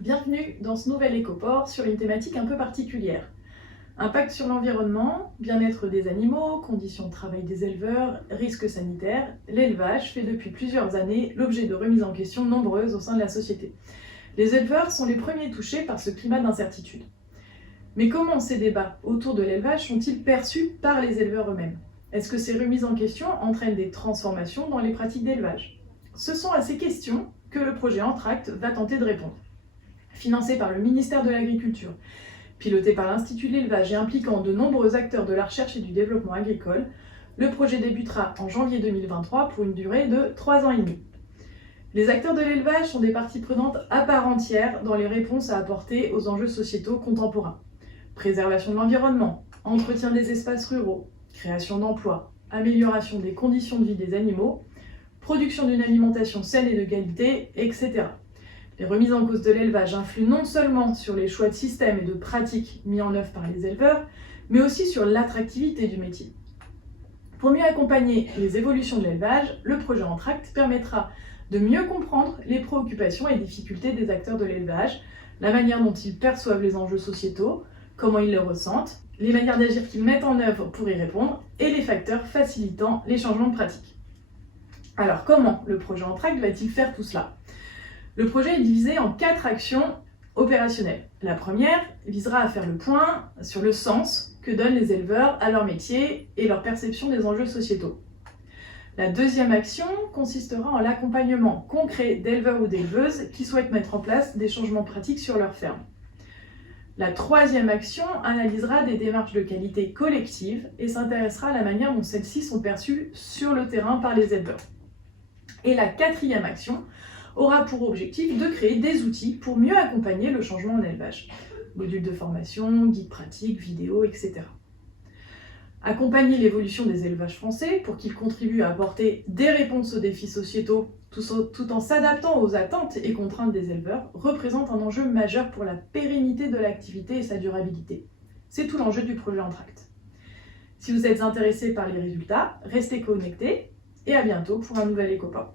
Bienvenue dans ce nouvel écoport sur une thématique un peu particulière. Impact sur l'environnement, bien-être des animaux, conditions de travail des éleveurs, risques sanitaires, l'élevage fait depuis plusieurs années l'objet de remises en question nombreuses au sein de la société. Les éleveurs sont les premiers touchés par ce climat d'incertitude. Mais comment ces débats autour de l'élevage sont-ils perçus par les éleveurs eux-mêmes? Est-ce que ces remises en question entraînent des transformations dans les pratiques d'élevage? Ce sont à ces questions que le projet Entracte va tenter de répondre. Financé par le ministère de l'Agriculture, piloté par l'Institut de l'élevage et impliquant de nombreux acteurs de la recherche et du développement agricole, le projet débutera en janvier 2023 pour une durée de 3 ans et demi. Les acteurs de l'élevage sont des parties prenantes à part entière dans les réponses à apporter aux enjeux sociétaux contemporains. Préservation de l'environnement, entretien des espaces ruraux, création d'emplois, amélioration des conditions de vie des animaux, production d'une alimentation saine et de qualité, etc. Les remises en cause de l'élevage influent non seulement sur les choix de systèmes et de pratiques mis en œuvre par les éleveurs, mais aussi sur l'attractivité du métier. Pour mieux accompagner les évolutions de l'élevage, le projet Entracte permettra de mieux comprendre les préoccupations et difficultés des acteurs de l'élevage, la manière dont ils perçoivent les enjeux sociétaux, comment ils les ressentent, les manières d'agir qu'ils mettent en œuvre pour y répondre et les facteurs facilitant les changements de pratique. Alors comment le projet Entracte va-t-il faire tout cela ? Le projet est divisé en 4 actions opérationnelles. La première visera à faire le point sur le sens que donnent les éleveurs à leur métier et leur perception des enjeux sociétaux. La deuxième action consistera en l'accompagnement concret d'éleveurs ou d'éleveuses qui souhaitent mettre en place des changements pratiques sur leur ferme. La troisième action analysera des démarches de qualité collective et s'intéressera à la manière dont celles-ci sont perçues sur le terrain par les éleveurs. Et la quatrième action aura pour objectif de créer des outils pour mieux accompagner le changement en élevage. Modules de formation, guides pratiques, vidéos, etc. Accompagner l'évolution des élevages français pour qu'ils contribuent à apporter des réponses aux défis sociétaux tout en s'adaptant aux attentes et contraintes des éleveurs représente un enjeu majeur pour la pérennité de l'activité et sa durabilité. C'est tout l'enjeu du projet Entracte. Si vous êtes intéressé par les résultats, restez connectés et à bientôt pour un nouvel écoport.